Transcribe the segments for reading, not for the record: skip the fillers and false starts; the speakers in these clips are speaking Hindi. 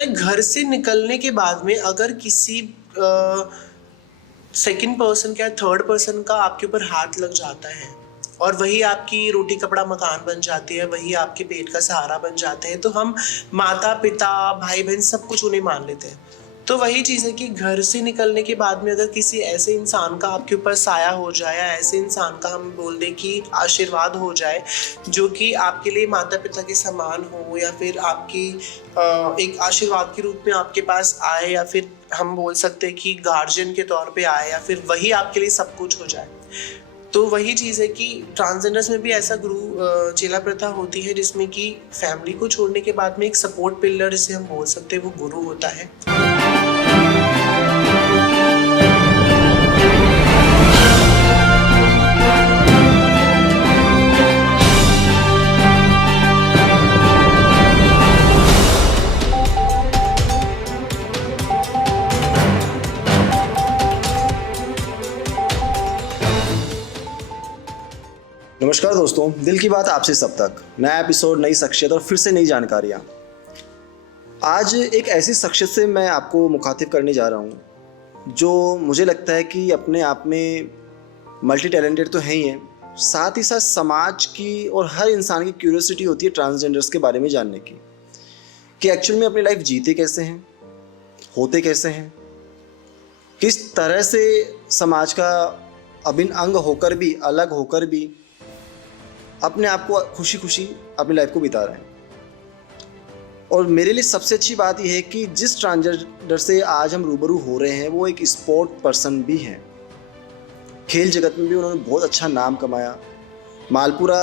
घर से निकलने के बाद में अगर किसी सेकंड पर्सन का, थर्ड पर्सन का आपके ऊपर हाथ लग जाता है और वही आपकी रोटी कपड़ा मकान बन जाती है, वही आपके पेट का सहारा बन जाते हैं, तो हम माता पिता भाई बहन सब कुछ उन्हें मान लेते हैं। तो वही चीज़ है कि घर से निकलने के बाद में अगर किसी ऐसे इंसान का आपके ऊपर साया हो जाए या ऐसे इंसान का हम बोल दें कि आशीर्वाद हो जाए जो कि आपके लिए माता पिता के समान हो, या फिर आपकी एक आशीर्वाद के रूप में आपके पास आए, या फिर हम बोल सकते हैं कि गार्जियन के तौर पे आए, या फिर वही आपके लिए सब कुछ हो जाए। तो वही चीज़ है कि ट्रांसजेंडर्स में भी ऐसा गुरु चेला प्रथा होती है जिसमें कि फैमिली को छोड़ने के बाद में एक सपोर्ट पिलर जिसे हम बोल सकते हैं वो गुरु होता है। नमस्कार दोस्तों, दिल की बात आपसे सब तक। नया एपिसोड, नई शख्सियत और फिर से नई जानकारियाँ। आज एक ऐसी शख्सियत से मैं आपको मुखातिब करने जा रहा हूँ जो मुझे लगता है कि अपने आप में मल्टी टैलेंटेड तो है ही है, साथ ही साथ समाज की और हर इंसान की क्यूरियोसिटी होती है ट्रांसजेंडर्स के बारे में जानने की कि एक्चुअल में अपनी लाइफ जीते कैसे हैं, होते कैसे हैं, किस तरह से समाज का अभिन्न अंग होकर भी, अलग होकर भी अपने आप को खुशी खुशी अपनी लाइफ को बिता रहे हैं। और मेरे लिए सबसे अच्छी बात यह है कि जिस ट्रांसजेंडर से आज हम रूबरू हो रहे हैं वो एक स्पोर्ट पर्सन भी हैं। खेल जगत में भी उन्होंने बहुत अच्छा नाम कमाया। मालपुरा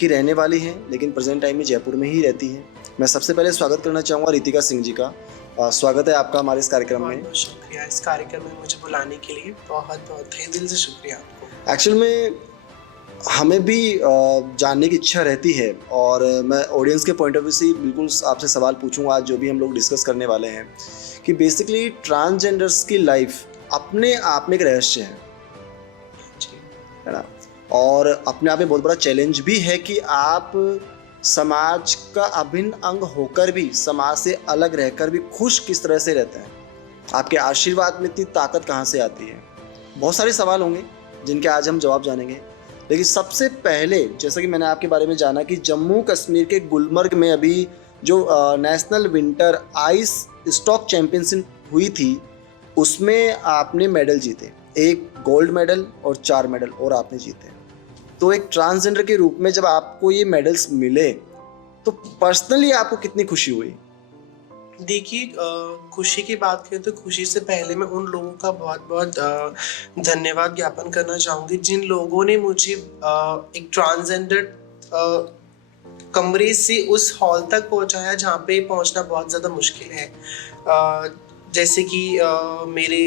की रहने वाली हैं लेकिन प्रेजेंट टाइम में जयपुर में ही रहती हैं। मैं सबसे पहले स्वागत करना चाहूँगा रितिका सिंह जी का। स्वागत है आपका हमारे इस कार्यक्रम में। बहुत शुक्रिया इस कार्यक्रम में मुझे बुलाने के लिए, बहुत बहुत तहे दिल से शुक्रिया आपको। एक्चुअल में हमें भी जानने की इच्छा रहती है और मैं ऑडियंस के पॉइंट ऑफ व्यू से बिल्कुल आपसे सवाल पूछूंगा आज जो भी हम लोग डिस्कस करने वाले हैं कि बेसिकली ट्रांसजेंडर्स की लाइफ अपने आप में एक रहस्य है ना, और अपने आप में बहुत बड़ा चैलेंज भी है कि आप समाज का अभिन्न अंग होकर भी, समाज से अलग रहकर भी खुश किस तरह से रहते हैं। आपके आशीर्वाद में इतनी ताकत कहाँ से आती है। बहुत सारे सवाल होंगे जिनके आज हम जवाब जानेंगे, लेकिन सबसे पहले जैसा कि मैंने आपके बारे में जाना कि जम्मू कश्मीर के गुलमर्ग में अभी जो national winter ice stock championship हुई थी उसमें आपने मेडल जीते, एक गोल्ड मेडल और 4 मेडल और आपने जीते। तो एक ट्रांसजेंडर के रूप में जब आपको ये मेडल्स मिले तो पर्सनली आपको कितनी खुशी हुई? देखिए, खुशी की बात करें तो खुशी से पहले मैं उन लोगों का बहुत बहुत धन्यवाद ज्ञापन करना चाहूँगी जिन लोगों ने मुझे एक ट्रांसजेंडर कमरे से उस हॉल तक पहुँचाया जहाँ पे पहुँचना बहुत ज़्यादा मुश्किल है। जैसे कि मेरे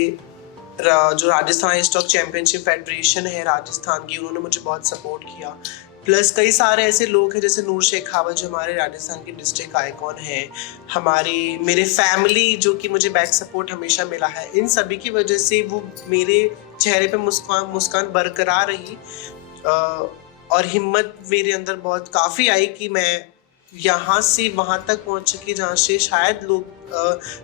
जो राजस्थान स्टॉक चैंपियनशिप फेडरेशन है राजस्थान की, उन्होंने मुझे बहुत सपोर्ट किया। प्लस कई सारे ऐसे लोग हैं जैसे नूर शेखावत जो हमारे राजस्थान के डिस्ट्रिक्ट आइकॉन हैं, मेरे फैमिली जो कि मुझे बैक सपोर्ट हमेशा मिला है। इन सभी की वजह से वो मेरे चेहरे पे मुस्कान बरकरार रही और हिम्मत मेरे अंदर बहुत काफ़ी आई कि मैं यहाँ से वहाँ तक पहुँच सकी जहाँ से शायद लोग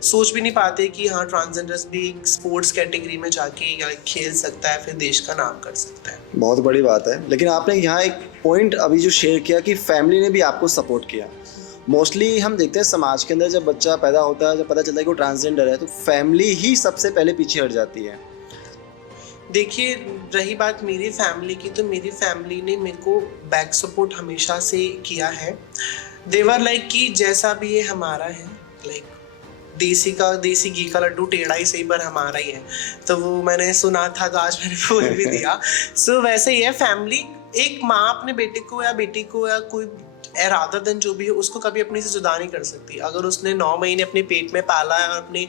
सोच भी नहीं पाते कि हाँ ट्रांसजेंडर्स भी स्पोर्ट्स कैटेगरी में जाके खेल सकता है, फिर देश का नाम कर सकता है। बहुत बड़ी बात है। लेकिन आपने यहाँ एक पॉइंट अभी जो शेयर किया कि फैमिली ने भी आपको सपोर्ट किया। मोस्टली हम देखते हैं समाज के अंदर जब बच्चा पैदा होता है, जब पता चलता है कि वो ट्रांसजेंडर है तो फैमिली ही सबसे पहले पीछे हट जाती है। देखिए, रही बात मेरी फैमिली की, तो मेरी फैमिली ने मेरे को बैक सपोर्ट हमेशा से किया है। देवर लाइक कि जैसा भी ये हमारा है, लाइक देसी घी का लड्डू टेढ़ा ही सही पर हमारा ही है, तो वो मैंने सुना था तो आज मैंने बोल भी दिया। सो वैसे ही है फैमिली। एक माँ अपने बेटे को या बेटी को या कोई रादर देन जो भी है उसको कभी अपने से जुदा नहीं कर सकती। अगर उसने 9 महीने अपने पेट में पाला है और अपनी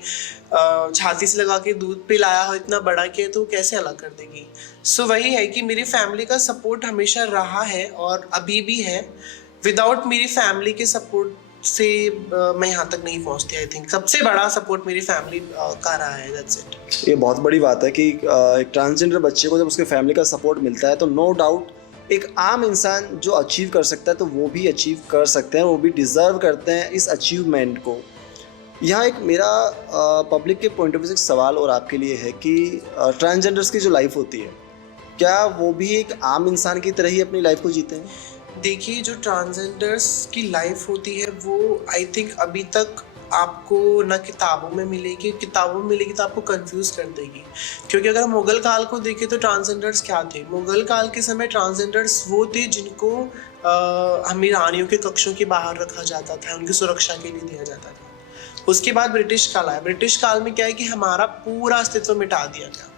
छाती से लगा के दूध पिलाया हो, इतना बड़ा किया, तो कैसे अलग कर देगी। सो वही है कि मेरी फैमिली का सपोर्ट हमेशा रहा है और अभी भी है। विदाउट मेरी फैमिली के सपोर्ट से मैं यहाँ तक नहीं पहुँचती। आई थिंक सबसे बड़ा सपोर्ट मेरी फैमिली का रहा है। That's it. ये बहुत बड़ी बात है कि एक ट्रांसजेंडर बच्चे को जब उसके फैमिली का सपोर्ट मिलता है तो नो डाउट एक आम इंसान जो अचीव कर सकता है तो वो भी अचीव कर सकते हैं, वो भी डिज़र्व करते हैं इस अचीवमेंट को। यहाँ एक मेरा पब्लिक के पॉइंट ऑफ व्यू से एक सवाल और आपके लिए है कि ट्रांसजेंडर्स की जो लाइफ होती है, क्या वो भी एक आम इंसान की तरह ही अपनी लाइफ को जीते हैं? देखिए, जो ट्रांसजेंडर्स की लाइफ होती है वो आई थिंक अभी तक आपको ना किताबों में मिलेगी, किताबों में मिलेगी तो आपको कंफ्यूज कर देगी। क्योंकि अगर हम मुगल काल को देखें तो ट्रांसजेंडर्स क्या थे? मुगल काल के समय ट्रांसजेंडर्स वो थे जिनको हमें रानियों के कक्षों के बाहर रखा जाता था, उनकी सुरक्षा के लिए दिया जाता था। उसके बाद ब्रिटिश काल आया। ब्रिटिश काल में क्या है कि हमारा पूरा अस्तित्व मिटा दिया गया।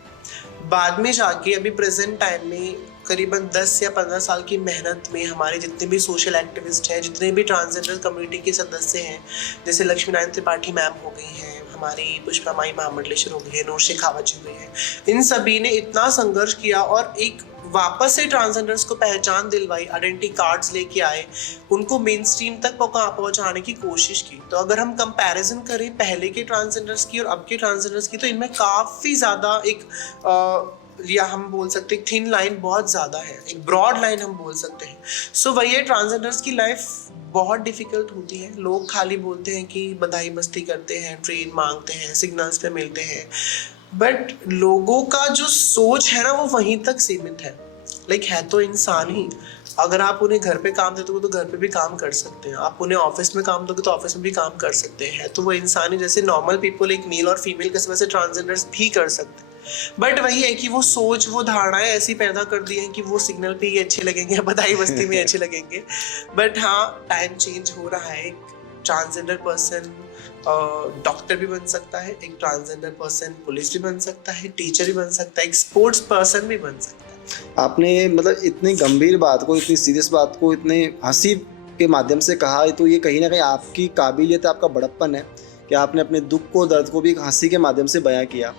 बाद में जाके अभी प्रेजेंट टाइम में करीबन 10 या 15 साल की मेहनत में हमारे जितने भी सोशल एक्टिविस्ट हैं, जितने भी ट्रांसजेंडर कम्युनिटी के सदस्य हैं, जैसे लक्ष्मी नारायण त्रिपाठी मैम हो गई हैं, हमारी पुष्पा माई महामंडलेश्वर हो गई है, नूर शेखावत जी हुई हैं, इन सभी ने इतना संघर्ष किया और एक वापस से ट्रांसजेंडर्स को पहचान दिलवाई, आइडेंटिटी कार्ड्स लेके आए, उनको मेन स्ट्रीम तक पहुंचाने की कोशिश की। तो अगर हम कंपैरिजन करें पहले के ट्रांसजेंडर्स की और अब के ट्रांसजेंडर्स की, तो इनमें काफ़ी ज़्यादा या हम बोल सकते हैं थिन लाइन बहुत ज़्यादा है, एक ब्रॉड लाइन हम बोल सकते हैं। सो वही है, ट्रांसजेंडर्स की लाइफ बहुत डिफिकल्ट होती है। लोग खाली बोलते हैं कि बधाई मस्ती करते हैं, ट्रेन मांगते हैं, सिग्नल्स पे मिलते हैं, बट लोगों का जो सोच है ना वो वहीं तक सीमित है। लाइक है तो इंसान ही। अगर आप उन्हें घर पे काम देते हो तो घर पे भी काम कर सकते हैं, आप उन्हें ऑफिस में काम दोगे तो ऑफिस में भी काम कर सकते हैं। तो वो इंसान ही, जैसे नॉर्मल पीपल एक मेल और फीमेल के वैसे ट्रांसजेंडर्स भी कर सकते हैं। बट वही है कि वो सोच, वो धारणाएं ऐसी पैदा कर दी हैं कि वो सिग्नल पे ही अच्छे लगेंगे, बधाई बस्ती में अच्छे लगेंगे। बट हाँ, टाइम चेंज हो रहा है। एक ट्रांसजेंडर पर्सन डॉक्टर भी बन सकता है, एक ट्रांसजेंडर पर्सन पुलिस भी बन सकता है, टीचर भी बन सकता है, एक स्पोर्ट्स पर्सन भी बन सकता है। आपने मतलब इतनी गंभीर बात को, इतनी सीरियस बात को इतने हंसी के माध्यम से कहा, तो ये कहीं ना कहीं आपकी काबिलियत, आपका बड़प्पन है कि आपने अपने दुख को, दर्द को भी हंसी के माध्यम से बयां किया।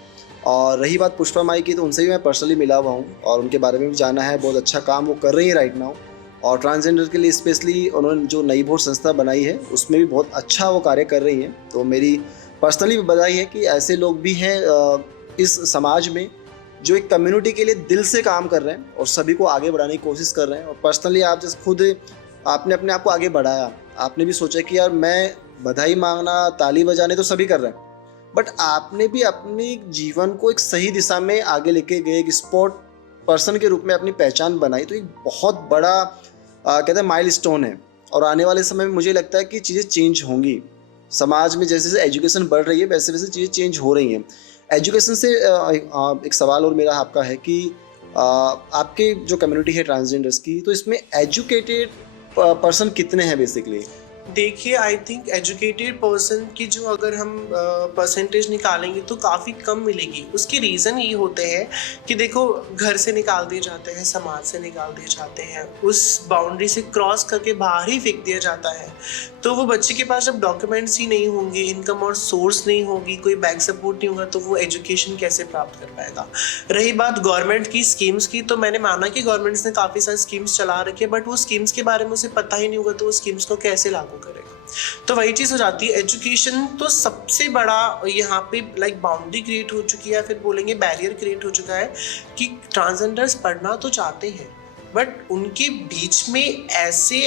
और रही बात पुष्पा माई की, तो उनसे भी मैं पर्सनली मिला हुआ हूँ और उनके बारे में भी जाना है। बहुत अच्छा काम वो कर रही है राइट नाउ, और ट्रांसजेंडर के लिए स्पेशली उन्होंने जो नई भोर संस्था बनाई है उसमें भी बहुत अच्छा वो कार्य कर रही हैं। तो मेरी पर्सनली बधाई है कि ऐसे लोग भी हैं इस समाज में जो एक कम्युनिटी के लिए दिल से काम कर रहे हैं और सभी को आगे बढ़ाने की कोशिश कर रहे हैं। और पर्सनली आप जैसे खुद आपने अपने आप को आगे बढ़ाया, आपने भी सोचा कि यार मैं बधाई मांगना, ताली बजाने तो सभी कर रहे हैं, बट आपने भी अपने जीवन को एक सही दिशा में आगे लेके गए, एक स्पोर्ट पर्सन के रूप में अपनी पहचान बनाई। तो एक बहुत बड़ा कहते हैं माइलस्टोन है। और आने वाले समय में मुझे लगता है कि चीज़ें चेंज होंगी समाज में। जैसे जैसे एजुकेशन बढ़ रही है वैसे वैसे चीज़ें चेंज हो रही हैं। एजुकेशन से एक सवाल और मेरा आपका है कि आपके जो कम्युनिटी है ट्रांसजेंडर्स की, तो इसमें एजुकेटेड पर्सन कितने हैं बेसिकली? देखिए, आई थिंक एजुकेटेड पर्सन की जो अगर हम परसेंटेज निकालेंगे तो काफ़ी कम मिलेगी। उसके रीज़न ये होते हैं कि देखो, घर से निकाल दिए जाते हैं, समाज से निकाल दिए जाते हैं, उस बाउंड्री से क्रॉस करके बाहर ही फेंक दिया जाता है। तो वो बच्चे के पास जब डॉक्यूमेंट्स ही नहीं होंगे, इनकम और सोर्स नहीं होगी, कोई बैक सपोर्ट नहीं होगा, तो वो एजुकेशन कैसे प्राप्त कर पाएगा। रही बात गवर्नमेंट की स्कीम्स की, तो मैंने माना कि गवर्नमेंट्स ने काफ़ी सारी स्कीम्स चला रखी है, बट वो स्कीम्स के बारे में उसे पता ही नहीं होगा, तो वो स्कीम्स को कैसे लागू करेगा। तो वही चीज़ हो जाती है। एजुकेशन तो सबसे बड़ा यहाँ पे लाइक बाउंड्री क्रिएट हो चुकी है, फिर बोलेंगे बैरियर क्रिएट हो चुका है कि ट्रांसजेंडर्स पढ़ना तो चाहते हैं, बट उनके बीच में ऐसे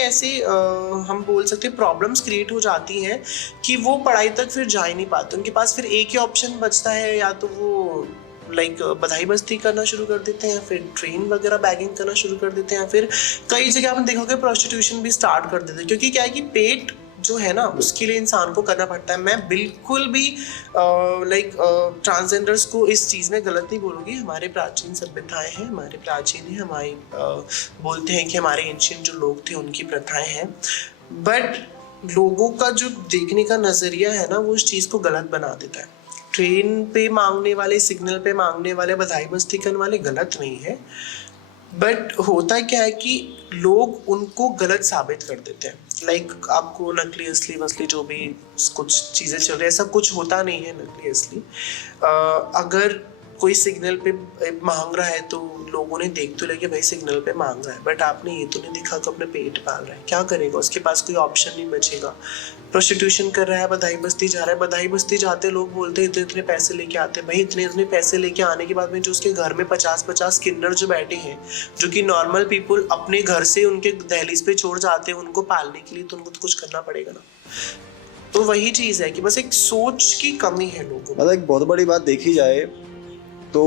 हम बोल सकते हैं प्रॉब्लम्स क्रिएट हो जाती हैं कि वो पढ़ाई तक फिर जा ही नहीं पाते। उनके पास फिर एक ही ऑप्शन बचता है, या तो वो लाइक बधाई बस्ती करना शुरू कर देते हैं, फिर ट्रेन वगैरह बैगिंग करना शुरू कर देते हैं, फिर कई जगह आपने देखोगे प्रोस्टिट्यूशन भी स्टार्ट कर देते हैं। क्योंकि क्या है कि पेट जो है ना, उसके लिए इंसान को करना पड़ता है। मैं बिल्कुल भी लाइक ट्रांसजेंडर्स को इस चीज़ में गलत नहीं बोलूँगी। हमारे प्राचीन सभ्यताएं हैं, हमारे प्राचीन हैं, हमारी बोलते हैं कि हमारे एंशिएंट जो लोग थे उनकी प्रथाएं हैं, बट लोगों का जो देखने का नज़रिया है ना, वो उस चीज़ को गलत बना देता है। ट्रेन पे मांगने वाले, सिग्नल पे मांगने वाले, बधाई मस्ती करने वाले गलत नहीं है, बट होता क्या है कि लोग उनको गलत साबित कर देते हैं। लाइक आपको नकली असली वसली जो भी कुछ चीज़ें चल रही है, सब कुछ होता नहीं है नकली असली। अगर कोई सिग्नल पे मांग रहा है तो लोगों ने देख तो लगे भाई सिग्नल पे मांग रहा है, बट आपने ये तो नहीं दिखा कि अपने पेट पाल रहा है, क्या करेगा? उसके पास कोई ऑप्शन नहीं बचेगा। प्रोस्टिट्यूशन कर रहा है, बधाई बस्ती जा रहा है, बधाई बस्ती जाते लोग बोलते हैं इतने इतने पैसे लेके आते हैं। भाई इतने इतने पैसे लेके आने के बाद में जो उसके घर में 50-50 किन्नर जो बैठे हैं, जो कि नॉर्मल पीपल अपने घर से उनके दहलीज पे छोड़ जाते हैं उनको पालने के लिए, तो उनको तो कुछ करना पड़ेगा ना। तो वही चीज़ है कि बस एक सोच की कमी है लोगों में। मतलब एक बहुत बड़ी बात देखी जाए तो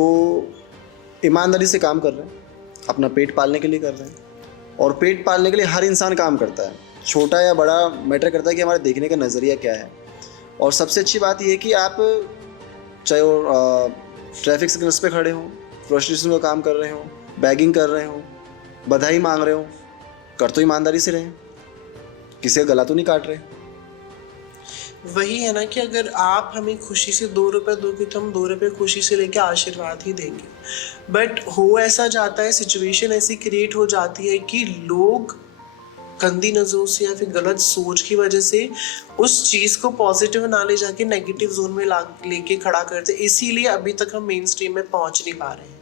ईमानदारी से काम कर रहे हैं, अपना पेट पालने के लिए कर रहे हैं, और पेट पालने के लिए हर इंसान काम करता है, छोटा या बड़ा मैटर करता है कि हमारे देखने का नज़रिया क्या है। और सबसे अच्छी बात यह है कि आप चाहे वो ट्रैफिक सिग्नल्स पे खड़े हों, प्रोस्टिट्यूशन का काम कर रहे हो, बैगिंग कर रहे हो, बधाई मांग रहे हो, कर तो ईमानदारी से रहें, किसी का गला तो नहीं काट रहे। वही है ना कि अगर आप हमें खुशी से 2 रुपए दोगे तो हम 2 रुपए खुशी से लेके आशीर्वाद ही देंगे। बट हो ऐसा जाता है, सिचुएशन ऐसी क्रिएट हो जाती है कि लोग गंदी नजरों से या फिर गलत सोच की वजह से उस चीज को पॉजिटिव ना ले जाके नेगेटिव जोन में लेके खड़ा करते, इसीलिए अभी तक हम मेन स्ट्रीम में पहुंच नहीं पा रहे हैं।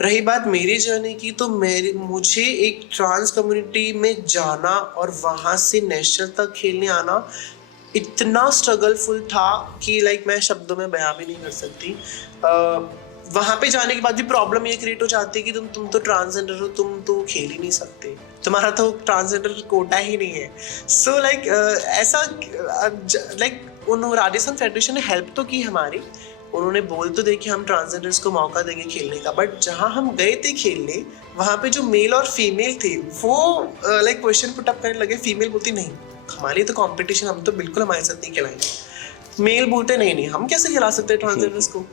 रही बात मेरी जर्नी की, तो मुझे एक ट्रांस कम्युनिटी में जाना और वहां से नेशनल तक खेलने आना इतना स्ट्रगलफुल था कि लाइक मैं शब्दों में बयां भी नहीं कर सकती। वहां पे जाने के बाद भी प्रॉब्लम ये क्रिएट हो जाती है कि तुम तो ट्रांसजेंडर हो, तुम तो खेल ही नहीं सकते, तुम्हारा तो ट्रांसजेंडर कोटा ही नहीं है। सो लाइक ऐसा लाइक उन राजस्थान फेडरेशन ने हेल्प तो की हमारी, उन्होंने बोल तो दे कि हम ट्रांसजेंडर्स को मौका देंगे खेलने का। बट जहाँ हम गए थे खेलने, वहाँ पे जो मेल और फीमेल थे वो लाइक क्वेश्चन पुट अप करने लगे। फीमेल बोलती नहीं हमारी तो कंपटीशन, हम तो बिल्कुल हमारे साथ नहीं खिलाएंगे। मेल बोलते नहीं हम कैसे खिला सकते हैं ट्रांसजेंडर्स को।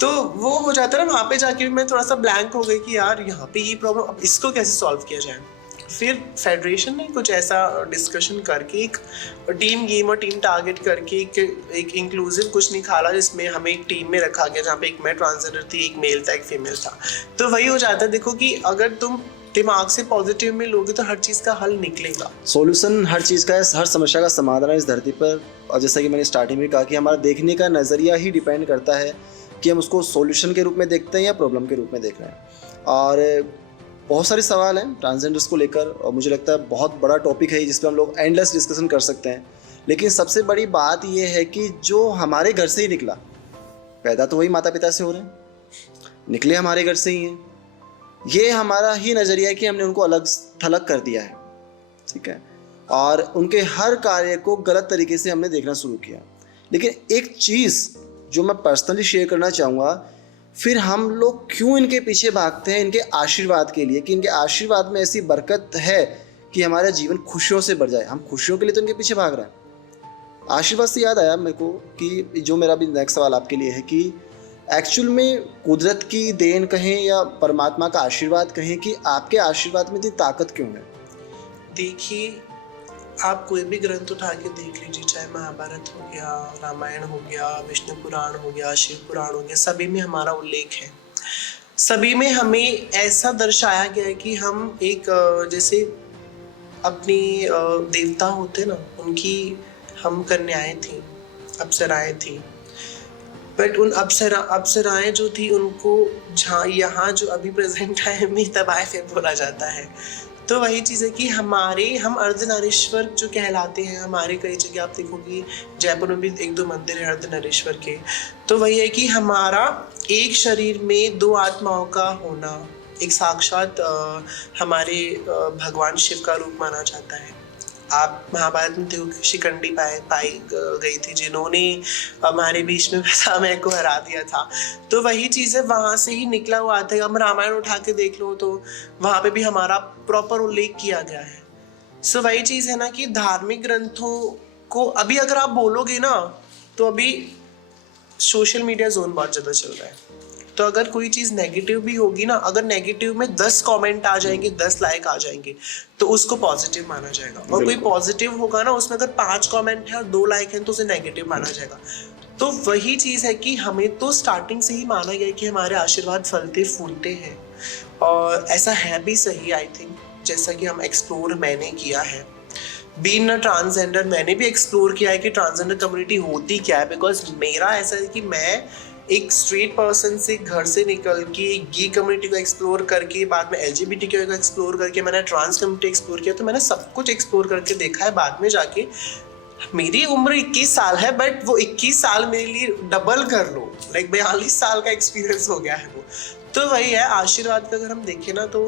तो वो हो जाता है ना, वहाँ पे जाके मैं थोड़ा सा ब्लैंक हो गई कि यार यहाँ पे ये प्रॉब्लम, अब इसको कैसे सॉल्व किया जाए। फिर फेडरेशन ने कुछ ऐसा डिस्कशन करके एक टीम गेम और टीम टारगेट करके एक इंक्लूसिव कुछ निकाला, जिसमें हमें एक टीम में रखा गया जहाँ पे एक मैं ट्रांसजेंडर थी, एक मेल था, एक फीमेल था। तो वही हो जाता है, देखो कि अगर तुम दिमाग से पॉजिटिव में लोगे तो हर चीज़ का हल निकलेगा। सॉल्यूशन हर चीज़ का है, हर समस्या का समाधान है इस धरती पर। और जैसा कि मैंने स्टार्टिंग में कहा कि हमारा देखने का नज़रिया ही डिपेंड करता है कि हम उसको सॉल्यूशन के रूप में देखते हैं या प्रॉब्लम के रूप में देख रहे हैं। और बहुत सारे सवाल हैं ट्रांसजेंडर्स को लेकर, और मुझे लगता है बहुत बड़ा टॉपिक है जिस पर हम लोग एंडलेस डिस्कशन कर सकते हैं। लेकिन सबसे बड़ी बात यह है कि जो हमारे घर से ही निकला, पैदा तो वही माता पिता से हो रहे हैं, निकले हमारे घर से ही हैं, ये हमारा ही नज़रिया है कि हमने उनको अलग थलग कर दिया है, ठीक है, और उनके हर कार्य को गलत तरीके से हमने देखना शुरू किया। लेकिन एक चीज़ जो मैं पर्सनली शेयर करना चाहूँगा, फिर हम लोग क्यों इनके पीछे भागते हैं, इनके आशीर्वाद के लिए, कि इनके आशीर्वाद में ऐसी बरकत है कि हमारा जीवन खुशियों से भर जाए। हम खुशियों के लिए तो इनके पीछे भाग रहे हैं। आशीर्वाद से याद आया मेरे को कि जो मेरा भी नेक्स्ट सवाल आपके लिए है कि एक्चुअल में कुदरत की देन कहें या परमात्मा का आशीर्वाद कहें, कि आपके आशीर्वाद में इतनी ताकत क्यों है? देखिए, आप कोई भी ग्रंथ उठा के देख लीजिए, चाहे महाभारत हो गया, रामायण हो गया, विष्णु पुराण हो गया, शिव पुराण हो गया, सभी में हमारा उल्लेख है। सभी में हमें ऐसा दर्शाया गया है कि हम एक जैसे अपनी देवता होते ना, उनकी हम कन्याएं थी, अप्सराएं थी। बट उन अप्सराएं जो थी उनको यहाँ जो अभी प्रेजेंट टाइम में तबाह फिर बोला जाता है। तो वही चीज़ है कि हम अर्धनारीश्वर जो कहलाते हैं। हमारे कई जगह आप देखोगे, जयपुर में भी 1-2 मंदिर है अर्धनारीश्वर के। तो वही है कि हमारा एक शरीर में 2 आत्माओं का होना एक साक्षात हमारे भगवान शिव का रूप माना जाता है। आप महाभारत में देखो शिखंडी पाई गई थी, जिन्होंने हमारे बीच में समय को हरा दिया था। तो वही चीज़ है, वहाँ से ही निकला हुआ था। हम रामायण उठा के देख लो तो वहाँ पे भी हमारा प्रॉपर उल्लेख किया गया है। सो वही चीज़ है ना कि धार्मिक ग्रंथों को अभी अगर आप बोलोगे ना, तो अभी सोशल मीडिया जोन बहुत ज़्यादा चल रहा है। तो अगर कोई चीज़ नेगेटिव भी होगी ना, अगर नेगेटिव में 10 कमेंट आ जाएंगे, 10 लाइक आ जाएंगे, तो उसको पॉजिटिव माना जाएगा। और कोई पॉजिटिव होगा ना, उसमें अगर 5 कमेंट है और 2 लाइक हैं, तो उसे नेगेटिव माना जाएगा। तो वही चीज़ है कि हमें तो स्टार्टिंग से ही माना गया कि हमारे आशीर्वाद फलते फूलते हैं, और ऐसा है भी सही। आई थिंक जैसा कि हम एक्सप्लोर मैंने किया है, बीइंग अ ट्रांसजेंडर, मैंने भी एक्सप्लोर किया है कि ट्रांसजेंडर कम्युनिटी होती क्या है। बिकॉज मेरा ऐसा है कि मैं एक स्ट्रेट पर्सन से घर से निकल के गे कम्युनिटी को एक्सप्लोर करके, बाद में LGBTQ को एक्सप्लोर करके मैंने ट्रांस कम्युनिटी एक्सप्लोर किया। तो मैंने सब कुछ एक्सप्लोर करके देखा है। बाद में जाके मेरी उम्र 21 साल है, बट वो 21 साल मेरे लिए डबल कर लो, लाइक 42 साल का एक्सपीरियंस हो गया है वो। तो वही है, आशीर्वाद का अगर हम देखें ना, तो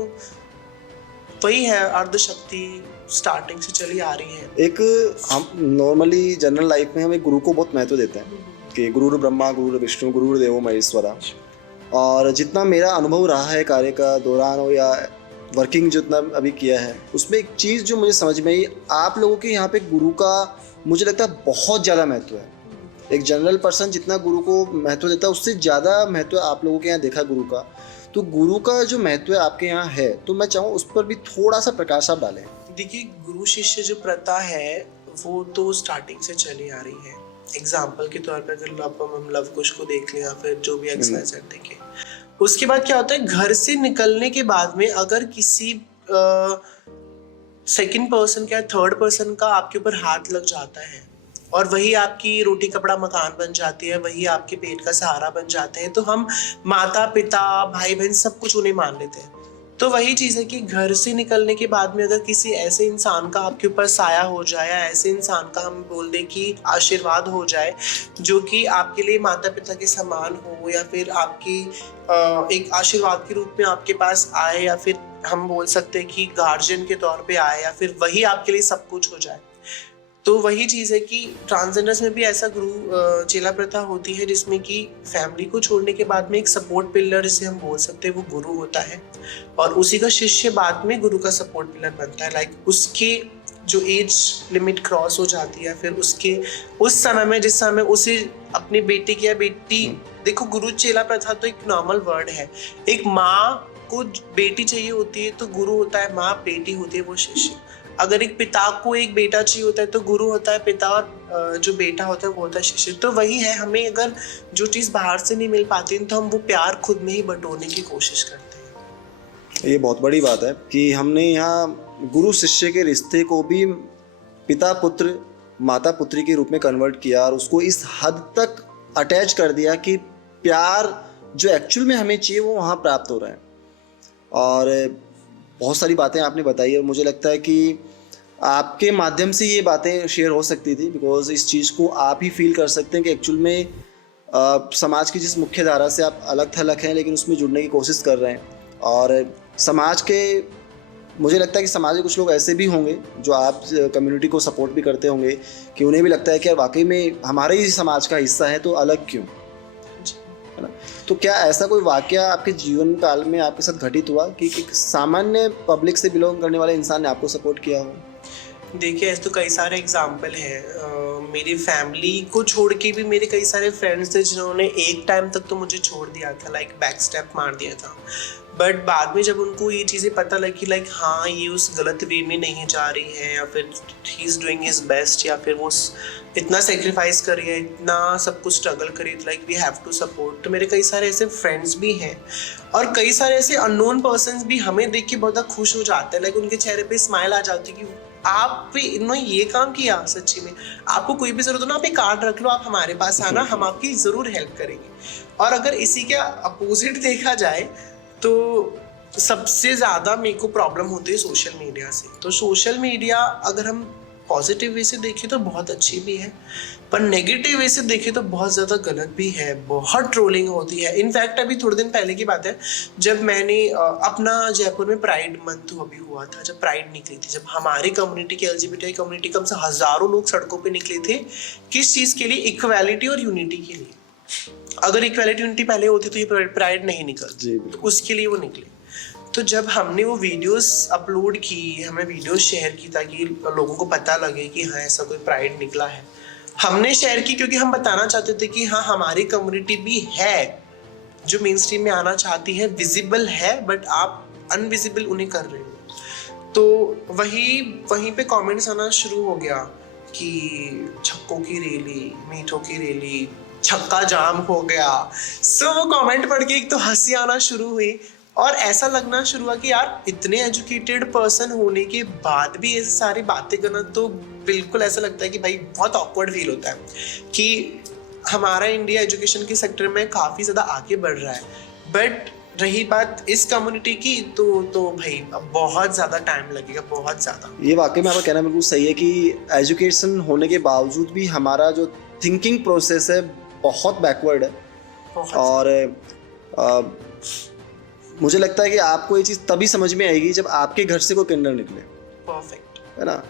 वही है अर्धशक्ति स्टार्टिंग से चली आ रही है। एक हम नॉर्मली जनरल लाइफ में हम एक गुरु को बहुत महत्व देते हैं कि गुरु ब्रह्मा, गुरु विष्णु, गुरु देवो महेश्वरा। और जितना मेरा अनुभव रहा है कार्य का दौरान हो या वर्किंग जितना अभी किया है, उसमें एक चीज़ जो मुझे समझ में आई, आप लोगों के यहाँ पे गुरु का मुझे लगता है बहुत ज़्यादा महत्व है। एक जनरल पर्सन जितना गुरु को महत्व देता है उससे ज़्यादा महत्व आप लोगों के यहाँ देखा गुरु का। तो गुरु का जो महत्व आपके यहाँ है, तो मैं चाहूँ उस पर भी थोड़ा सा प्रकाश आप डालें। देखिए, गुरु शिष्य जो प्रथा है वो तो स्टार्टिंग से चली आ रही है। एग्जाम्पल के तौर पर अगर हम लव कुश को देख लें या फिर जो भी एक्सरसाइज देखें, उसके बाद क्या होता है, घर से निकलने के बाद में अगर किसी सेकंड पर्सन का, थर्ड पर्सन का आपके ऊपर हाथ लग जाता है और वही आपकी रोटी कपड़ा मकान बन जाती है, वही आपके पेट का सहारा बन जाते हैं, तो हम माता पिता भाई बहन सब कुछ उन्हें मान लेते हैं। तो वही चीज़ है कि घर से निकलने के बाद में अगर किसी ऐसे इंसान का आपके ऊपर साया हो जाए, या ऐसे इंसान का हम बोल दें कि आशीर्वाद हो जाए, जो कि आपके लिए माता पिता के समान हो, या फिर आपकी एक आशीर्वाद के रूप में आपके पास आए, या फिर हम बोल सकते हैं कि गार्जियन के तौर पे आए, या फिर वही आपके लिए सब कुछ हो जाए। तो वही चीज़ है कि ट्रांसजेंडर्स में भी ऐसा गुरु चेला प्रथा होती है, जिसमें कि फैमिली को छोड़ने के बाद में एक सपोर्ट पिलर जिसे हम बोल सकते हैं वो गुरु होता है, और उसी का शिष्य बाद में गुरु का सपोर्ट पिलर बनता है। लाइक उसके जो एज लिमिट क्रॉस हो जाती है, फिर उसके उस समय में जिस समय उसे अपनी बेटी की या बेटी, देखो गुरु चेला प्रथा तो एक नॉर्मल वर्ड है। एक माँ को बेटी चाहिए होती है तो गुरु होता है, माँ बेटी होती है वो शिष्य। अगर एक पिता को एक बेटा चाहिए होता है तो गुरु होता है पिता, और जो बेटा होता है वो होता है शिष्य। तो वही है, हमें अगर जो चीज़ बाहर से नहीं मिल पाती तो हम वो प्यार खुद में ही बटोरने की कोशिश करते हैं। ये बहुत बड़ी बात है कि हमने यहाँ गुरु शिष्य के रिश्ते को भी पिता पुत्र माता पुत्री के रूप में कन्वर्ट किया, और उसको इस हद तक अटैच कर दिया कि प्यार जो एक्चुअल में हमें चाहिए वो वहाँ प्राप्त हो रहा है। और बहुत सारी बातें आपने बताई, और मुझे लगता है कि आपके माध्यम से ये बातें शेयर हो सकती थी, बिकॉज इस चीज़ को आप ही फील कर सकते हैं कि एक्चुअल में समाज की जिस मुख्य धारा से आप अलग थलग हैं, लेकिन उसमें जुड़ने की कोशिश कर रहे हैं। और समाज के, मुझे लगता है कि समाज के कुछ लोग ऐसे भी होंगे जो आप कम्युनिटी को सपोर्ट भी करते होंगे, कि उन्हें भी लगता है कि यार वाकई में हमारे ही समाज का हिस्सा है तो अलग क्यों, है ना। तो क्या ऐसा कोई वाकया आपके जीवन काल में आपके साथ घटित हुआ कि एक सामान्य पब्लिक से बिलोंग करने वाले इंसान ने आपको सपोर्ट किया हो? देखिए, ऐसे तो कई सारे एग्जाम्पल हैं। मेरी फैमिली को छोड़ के भी मेरे कई सारे फ्रेंड्स थे जिन्होंने एक टाइम तक तो मुझे छोड़ दिया था, लाइक बैक स्टेप मार दिया था। बट बाद में जब उनको ये चीज़ें पता लगी, लाइक हाँ ये उस गलत वे में नहीं जा रही है, या फिर he is doing his best, या फिर वो इतना सेक्रीफाइस कर रही है, इतना सब कुछ स्ट्रगल करी, like we have to support. तो मेरे कई सारे ऐसे फ्रेंड्स भी हैं, और कई सारे ऐसे अननोन पर्सन्स भी हमें देख के बहुत खुश हो जाते हैं। लाइक उनके चेहरे पे स्माइल आ जाती है कि आप पे इन्होंने ये काम किया, सच्ची में आपको कोई भी जरूरत हो ना, आप एक कार्ड रख लो, आप हमारे पास आना, हम आपकी ज़रूर हेल्प करेंगे। और अगर इसी के अपोजिट देखा जाए तो सबसे ज़्यादा मेरे को प्रॉब्लम होती है सोशल मीडिया से। तो सोशल मीडिया अगर हम पॉजिटिव वे से देखें तो बहुत अच्छी भी है, पर नेगेटिव वे से देखें तो बहुत ज़्यादा गलत भी है। बहुत ट्रोलिंग होती है। इनफैक्ट अभी थोड़े दिन पहले की बात है, जब मैंने अपना जयपुर में प्राइड मंथ अभी हुआ था, जब प्राइड निकली थी, जब हमारी कम्युनिटी की एलजीबीटी कम्युनिटी कम से हज़ारों लोग सड़कों पे निकले थे। किस चीज़ के लिए? इक्वालिटी और यूनिटी के लिए। अगर इक्वालिटी यूनिटी पहले होती तो ये प्राइड नहीं निकलती, तो उसके लिए वो निकले। तो जब हमने वो वीडियोस अपलोड की, हमने वीडियोस शेयर की ताकि लोगों को पता लगे कि हाँ ऐसा कोई प्राइड निकला है। हमने शेयर की क्योंकि हम बताना चाहते थे कि हाँ हमारी कम्युनिटी भी है जो मेन स्ट्रीम में आना चाहती है, विजिबल है, बट आप अनविजिबल उन्हें कर रहे हो। तो वहीं पे कमेंट्स आना शुरू हो गया कि छक्कों की रैली, मीठों की रैली, छक्का जाम हो गया। सो वो कमेंट पढ़ के एक तो हंसी आना शुरू हुई, और ऐसा लगना शुरू हुआ कि यार इतने एजुकेटेड पर्सन होने के बाद भी ऐसे सारी बातें करना, तो बिल्कुल ऐसा लगता है कि भाई बहुत ऑकवर्ड फील होता है कि हमारा इंडिया एजुकेशन के सेक्टर में काफ़ी ज़्यादा आगे बढ़ रहा है। बट रही बात इस कम्युनिटी की, तो भाई अब बहुत ज़्यादा टाइम लगेगा, बहुत ज़्यादा। ये वाकई में आपका कहना बिल्कुल सही है कि एजुकेशन होने के बावजूद भी हमारा जो थिंकिंग प्रोसेस है बहुत बैकवर्ड है। और मुझे लगता है कि आपको ये चीज़ तभी समझ में आएगी जब आपके घर से कोई किंडर निकले। परफेक्ट। है ना।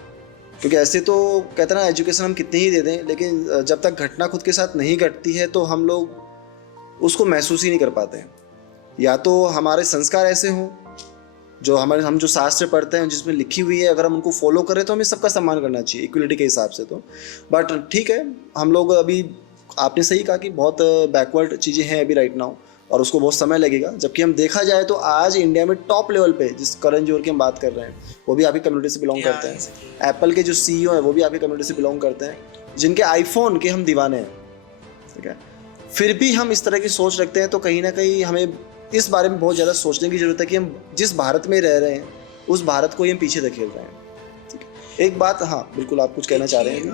क्योंकि ऐसे तो कहते हैं ना, एजुकेशन हम कितनी ही दे दें, लेकिन जब तक घटना खुद के साथ नहीं घटती है तो हम लोग उसको महसूस ही नहीं कर पाते हैं। या तो हमारे संस्कार ऐसे हों, जो हम जो शास्त्र पढ़ते हैं जिसमें लिखी हुई है, अगर हम उनको फॉलो करें तो हमें सबका सम्मान करना चाहिए इक्वलिटी के हिसाब से। तो बट ठीक है, हम लोग अभी, आपने सही कहा कि बहुत बैकवर्ड चीज़ें हैं अभी राइट नाउ, और उसको बहुत समय लगेगा। जबकि हम देखा जाए तो आज इंडिया में टॉप लेवल पे जिस करण जौहर की हम बात कर रहे हैं, वो भी आपकी कम्युनिटी से बिलोंग करते हैं। एप्पल के जो CEO हैं वो भी आपकी कम्युनिटी से बिलोंग करते हैं, जिनके आईफोन के हम दीवाने हैं, ठीक है। फिर भी हम इस तरह की सोच रखते हैं, तो कहीं ना कहीं हमें इस बारे में बहुत ज़्यादा सोचने की ज़रूरत है कि हम जिस भारत में रह रहे हैं उस भारत को ही हम पीछे धकेल रहे हैं, ठीक है। एक बात, हाँ बिल्कुल, आप कुछ कहना चाह रहे हैं?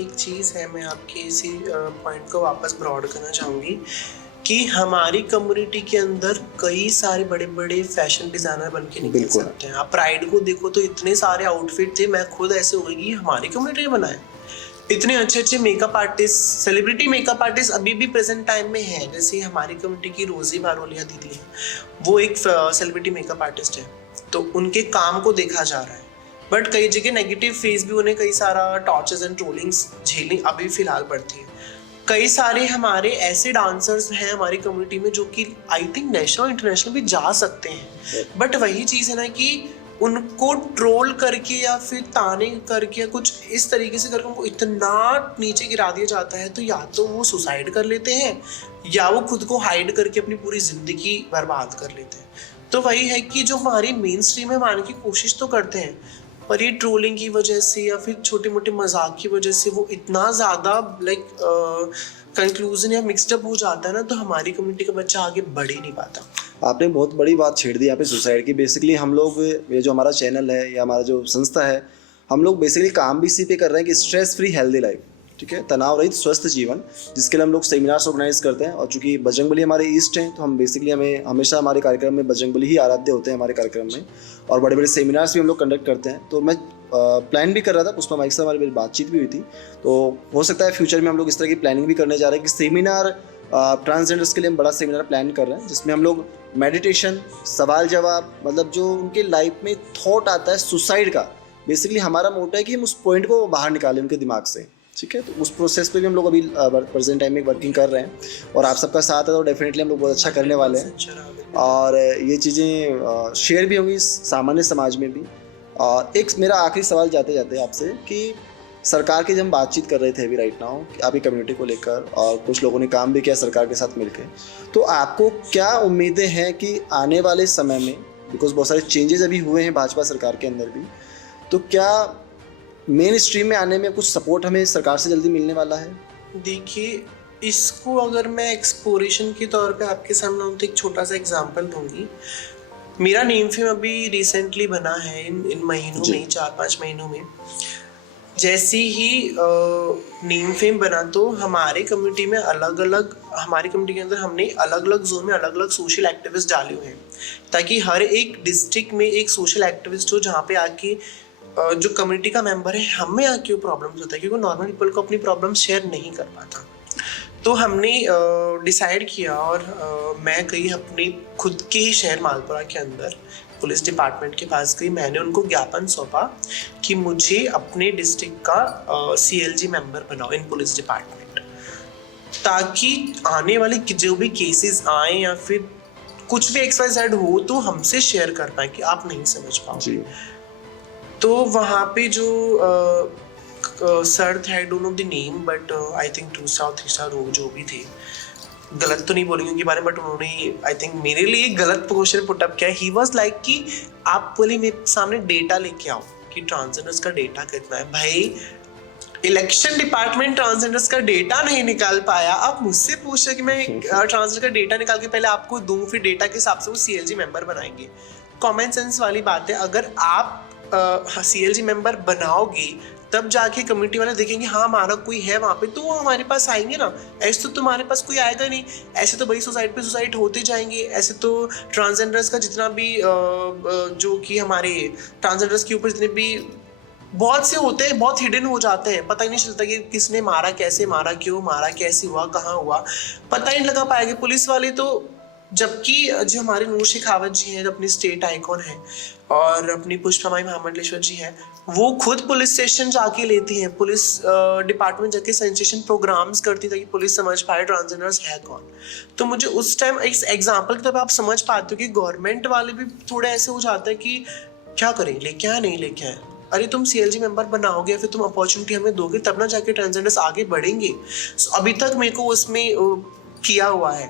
एक चीज़ है, मैं आपके इसी पॉइंट को वापस ब्रॉड करना चाहूँगी कि हमारी कम्युनिटी के अंदर कई सारे बड़े बड़े फैशन डिज़ाइनर बन के निकल सकते हैं। आप प्राइड को देखो तो इतने सारे आउटफिट थे, मैं खुद ऐसे हो गई कि हमारी कम्युनिटी ने बनाए। इतने अच्छे अच्छे makeup artist, celebrity makeup artist अभी भी प्रेजेंट टाइम में हैं। जैसे हमारी कम्युनिटी की रोजी बारोलिया दीदी है, वो एक सेलिब्रिटी मेकअप आर्टिस्ट है, तो उनके काम को देखा जा रहा है। बट कई जगह नेगेटिव फेस भी, उन्हें कई सारा टॉर्चर्स एंड ट्रोलिंग्स झेलनी अभी फिलहाल पड़ती है। कई सारे हमारे ऐसे डांसर्स हैं हमारी कम्युनिटी में जो कि आई थिंक नेशनल इंटरनेशनल भी जा सकते हैं, बट वही चीज़ है ना कि उनको ट्रोल करके या फिर ताने करके या कुछ इस तरीके से करके उनको इतना नीचे गिरा दिया जाता है, तो या तो वो सुसाइड कर लेते हैं या वो खुद को हाइड करके अपनी पूरी ज़िंदगी बर्बाद कर लेते हैं। तो वही है कि जो हमारी मेन स्ट्रीम में आने की कोशिश तो करते हैं, पर ये ट्रोलिंग की वजह से या फिर छोटे मोटे मजाक की वजह से वो इतना ज़्यादा लाइक कंक्लूजन या मिक्सड अप हो जाता है ना, तो हमारी कम्युनिटी का बच्चा आगे बढ़ ही नहीं पाता। आपने बहुत बड़ी बात छेड़ दी यहाँ पे सुसाइड की। बेसिकली हम लोग, ये जो हमारा चैनल है या हमारा जो संस्था है, हम लोग बेसिकली काम भी इसी पे कर रहे हैं कि स्ट्रेस फ्री हेल्दी लाइफ, ठीक है, तनाव रहित स्वस्थ जीवन, जिसके लिए हम लोग सेमिनार्स ऑर्गेनाइज करते हैं। और चूंकि बजरंगबली हमारे ईस्ट हैं, तो हम बेसिकली हमें हमेशा हमारे कार्यक्रम में बजरंगबली ही आराध्य होते हैं हमारे कार्यक्रम में, और बड़े बड़े सेमिनार्स भी हम लोग कंडक्ट करते हैं। तो मैं प्लान भी कर रहा था, पुष्पा माइक से हमारी मेरी बातचीत भी हुई थी, तो हो सकता है फ्यूचर में हम लोग इस तरह की प्लानिंग भी करने जा रहे हैं कि सेमिनार ट्रांसजेंडर्स के लिए हम बड़ा सेमिनार प्लान कर रहे हैं, जिसमें हम लोग मेडिटेशन, सवाल जवाब, मतलब जो उनके लाइफ में थॉट आता है सुसाइड का, बेसिकली हमारा मोटो है कि हम उस पॉइंट को बाहर निकालें उनके दिमाग से, ठीक है। तो उस प्रोसेस पे भी हम लोग अभी प्रेजेंट टाइम में वर्किंग कर रहे हैं, और आप सबका साथ है तो डेफिनेटली हम लोग बहुत अच्छा करने वाले हैं, और ये चीज़ें शेयर भी होंगी सामान्य समाज में भी। और एक मेरा आखिरी सवाल जाते जाते आपसे कि सरकार की जब हम बातचीत कर रहे थे अभी राइट नाउ आपकी कम्युनिटी को लेकर, और कुछ लोगों ने काम भी किया सरकार के साथ मिलकर, तो आपको क्या उम्मीदें हैं कि आने वाले समय में, बिकॉज बहुत सारे चेंजेस अभी हुए हैं भाजपा सरकार के अंदर भी, तो क्या मेन स्ट्रीम में आने में कुछ सपोर्ट हमें सरकार से जल्दी मिलने वाला है? देखिए, इसको अगर मैं एक्सप्लोरेशन के तौर पे आपके सामने तो एक छोटा सा एग्जांपल दूंगी। मेरा नेम फेम अभी रिसेंटली बना है इन महीनों में, 4-5 महीनों में। जैसे ही नेम फेम बना तो हमारे कम्युनिटी में हमारी कम्युनिटी के अंदर हमने अलग अलग जोन में अलग अलग सोशल एक्टिविस्ट डाले हुए हैं, ताकि हर एक डिस्ट्रिक्ट में एक सोशल एक्टिविस्ट हो, जहाँ पे आके जो कम्युनिटी का मेंबर है हमें आके वो प्रॉब्लम्स होता है, क्योंकि नॉर्मल पीपल को अपनी प्रॉब्लम शेयर नहीं कर पाता। तो हमने डिसाइड किया, और मैं गई अपने खुद के ही शहर मालपुरा के अंदर पुलिस डिपार्टमेंट के पास गई। मैंने उनको ज्ञापन सौंपा कि मुझे अपने डिस्ट्रिक्ट का CLG मेंबर बनाओ इन पुलिस डिपार्टमेंट, ताकि आने वाले जो भी केसेस आए या फिर कुछ भी XYZ हो तो हमसे शेयर कर पाए कि आप नहीं समझ पाओ। तो वहाँ पे जो सर थे, I don't know the name, but I think 2 star 3 star जो भी थे, गलत तो नहीं बोलेंगे उनके बारे में, बट उन्होंने आई थिंक मेरे लिए गलत क्वेश्चन पुटअप किया। ही वाज लाइक कि आप बोले मेरे सामने डेटा लेके आओ कि ट्रांसजेंडर्स का डेटा कितना है। भाई, इलेक्शन डिपार्टमेंट ट्रांसजेंडर्स का डेटा नहीं निकाल पाया, आप मुझसे पूछ रहे कि मैं ट्रांसजेंडर का डेटा निकाल के पहले आपको दूं, फिर डेटा के हिसाब से वो CLG मेंबर बनाएंगे। कॉमन सेंस वाली बात है। अगर आप CLG मेंबर बनाओगे तब जाके कम्युनिटी वाले देखेंगे हाँ हमारा कोई है वहाँ पे, तो वो हमारे पास आएंगे ना। ऐसे तो तुम्हारे पास कोई आएगा नहीं। ऐसे तो भाई सोसाइटी पे सोसाइटी होते जाएंगे। ऐसे तो ट्रांसजेंडर्स का जितना भी जो कि हमारे ट्रांसजेंडर्स के ऊपर जितने भी बहुत से होते हैं, बहुत हिडन हो जाते हैं, पता ही नहीं चलता कि किसने मारा, कैसे मारा, क्यों मारा, कैसे हुआ, कहाँ हुआ, पता ही नहीं लगा पाएंगे। पुलिस वाले तो जबकि जो हमारे नूर शेखावत जी हैं, जो अपनी स्टेट आइकॉन है, और अपनी पुष्पमाई महामंडलेश्वर जी हैं, वो खुद पुलिस स्टेशन जाके लेती हैं, पुलिस डिपार्टमेंट जाके सेंसेशन प्रोग्राम्स करती ताकि पुलिस समझ पाए ट्रांसजेंडर्स है कौन। तो मुझे उस टाइम एक एग्जाम्पल की तरह आप समझ पाते हो कि गवर्नमेंट वाले भी थोड़ा ऐसे हो जाता है कि क्या करें, लेके आए नहीं लेके आए, अरे तुम CLG मेंबर बनाओगे फिर तुम अपॉर्चुनिटी हमें दोगे तब ना जाके ट्रांसजेंडर्स आगे बढ़ेंगे। अभी तक मेरे को उसमें किया हुआ है।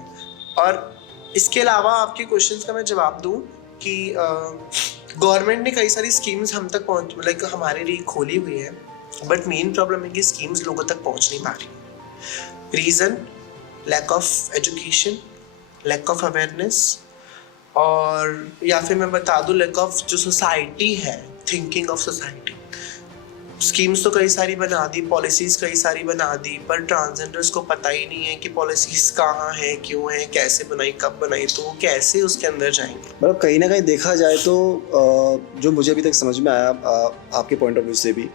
और इसके अलावा आपके क्वेश्चंस का मैं जवाब दूं कि गवर्नमेंट ने कई सारी स्कीम्स हम तक पहुंच लाइक हमारे लिए खोली हुई है, बट मेन प्रॉब्लम है कि स्कीम्स लोगों तक पहुंच नहीं पा रही। Reason lack of education, lack of awareness, और या फिर मैं बता दूं लैक ऑफ जो सोसाइटी है, थिंकिंग ऑफ सोसाइटी। स्कीम्स तो कई सारी बना दी, पॉलिसीज कई सारी बना दी, पर ट्रांसजेंडर्स को पता ही नहीं है कि पॉलिसीज कहाँ है, क्यों है, कैसे बनाई, कब बनाई, तो वो कैसे उसके अंदर जाएंगे। मतलब कहीं ना कहीं देखा जाए तो जो मुझे अभी तक समझ में आया आपके पॉइंट ऑफ व्यू से भी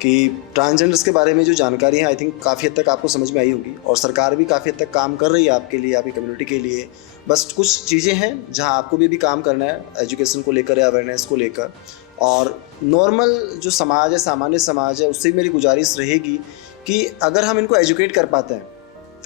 कि ट्रांसजेंडर्स के बारे में जो जानकारी है आई थिंक काफ़ी हद तक आपको समझ में आई होगी, और सरकार भी काफ़ी हद तक काम कर रही है आपके लिए, आपकी कम्युनिटी के लिए। बस कुछ चीज़ें हैं जहां आपको भी काम करना है, एजुकेशन को लेकर या अवेयरनेस को लेकर। और नॉर्मल जो समाज है, सामान्य समाज है, उससे मेरी गुजारिश रहेगी कि अगर हम इनको एजुकेट कर पाते हैं,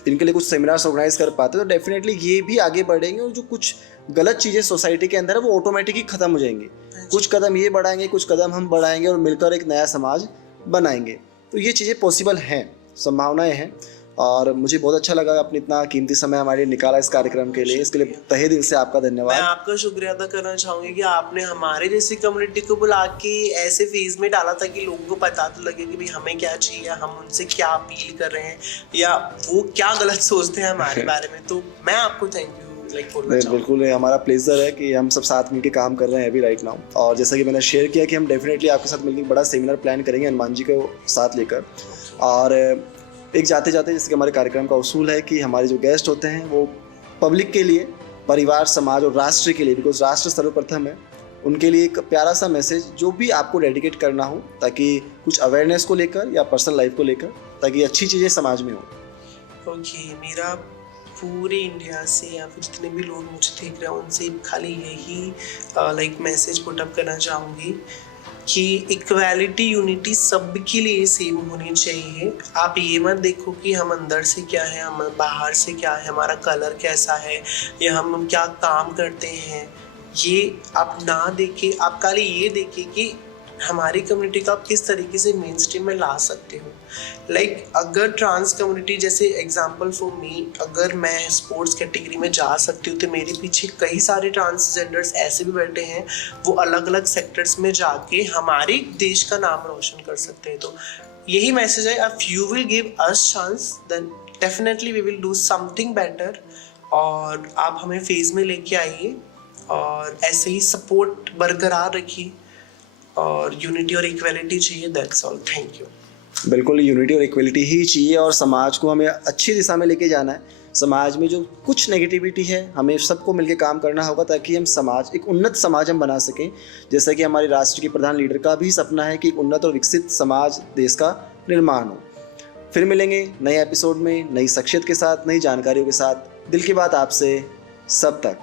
इनके लिए कुछ सेमिनार्स ऑर्गेनाइज कर पाते हैं, तो डेफिनेटली ये भी आगे बढ़ेंगे, और जो कुछ गलत चीज़ें सोसाइटी के अंदर है वो ऑटोमेटिकली ख़त्म हो जाएंगी। कुछ कदम ये बढ़ाएंगे, कुछ कदम हम बढ़ाएंगे, और मिलकर एक नया समाज बनाएंगे। तो ये चीज़ें पॉसिबल हैं, संभावनाएं हैं। और मुझे बहुत अच्छा लगा आपने इतना कीमती समय हमारे लिए निकाला इस कार्यक्रम के लिए, इसके लिए तहे दिल से आपका धन्यवाद। मैं आपका शुक्रिया अदा करना चाहूँगी कि आपने हमारे जैसी कम्युनिटी को बुला के ऐसे फेज में डाला था कि लोगों को पता तो लगे कि भाई हमें क्या चाहिए, हम उनसे क्या अपील कर रहे हैं, या वो क्या गलत सोचते हैं हमारे बारे में। तो मैं आपको थैंक यू बोलना चाहूँगा। बिल्कुल, हमारा प्लेजर है कि हम सब साथ मिलकर काम कर रहे हैं अभी राइट नाउ। और जैसा कि मैंने शेयर किया कि हम डेफिनेटली आपके साथ मिलकर बड़ा सेमिनार प्लान करेंगे हनुमान जी को साथ लेकर। और एक जाते जाते जैसे कि हमारे कार्यक्रम का उसूल है कि हमारे जो गेस्ट होते हैं वो पब्लिक के लिए, परिवार, समाज और राष्ट्र के लिए, बिकॉज राष्ट्र सर्वप्रथम है, उनके लिए एक प्यारा सा मैसेज जो भी आपको डेडिकेट करना हो, ताकि कुछ अवेयरनेस को लेकर या पर्सनल लाइफ को लेकर, ताकि अच्छी चीज़ें समाज में हो। ओके, मेरा पूरे इंडिया से या फिर जितने भी लोग मुझे देख रहे हैं उनसे खाली यही मैसेज पुट अप करना चाहूँगी कि इक्वालिटी, यूनिटी सबके लिए सेम होनी चाहिए। आप ये मत देखो कि हम अंदर से क्या है, हम बाहर से क्या है, हमारा कलर कैसा है, या हम क्या काम करते हैं, ये आप ना देखें। आप खाली ये देखें कि हमारी कम्युनिटी को आप किस तरीके से मेन स्ट्रीम में ला सकते हो। अगर ट्रांस कम्युनिटी, जैसे एग्जांपल फॉर मी, अगर मैं स्पोर्ट्स कैटेगरी में जा सकती हूँ तो मेरे पीछे कई सारे ट्रांसजेंडर्स ऐसे भी बैठे हैं, वो अलग अलग सेक्टर्स में जाके हमारे देश का नाम रोशन कर सकते हैं। तो यही मैसेज है, if you will give us chance then definitely we will do something better. और आप हमें फेज में लेके आइए और ऐसे ही सपोर्ट बरकरार रखिए, और यूनिटी और इक्वालिटी चाहिए। That's all, thank you. बिल्कुल, यूनिटी और इक्वलिटी ही चाहिए, और समाज को हमें अच्छी दिशा में लेके जाना है। समाज में जो कुछ नेगेटिविटी है, हमें सबको मिलकर काम करना होगा ताकि हम समाज, एक उन्नत समाज हम बना सकें। जैसा कि हमारे राष्ट्र के प्रधान लीडर का भी सपना है कि एक उन्नत और विकसित समाज, देश का निर्माण हो। फिर मिलेंगे नए एपिसोड में, नई शख्सियत के साथ, नई जानकारियों के साथ। दिल की बात आपसे, सब तक।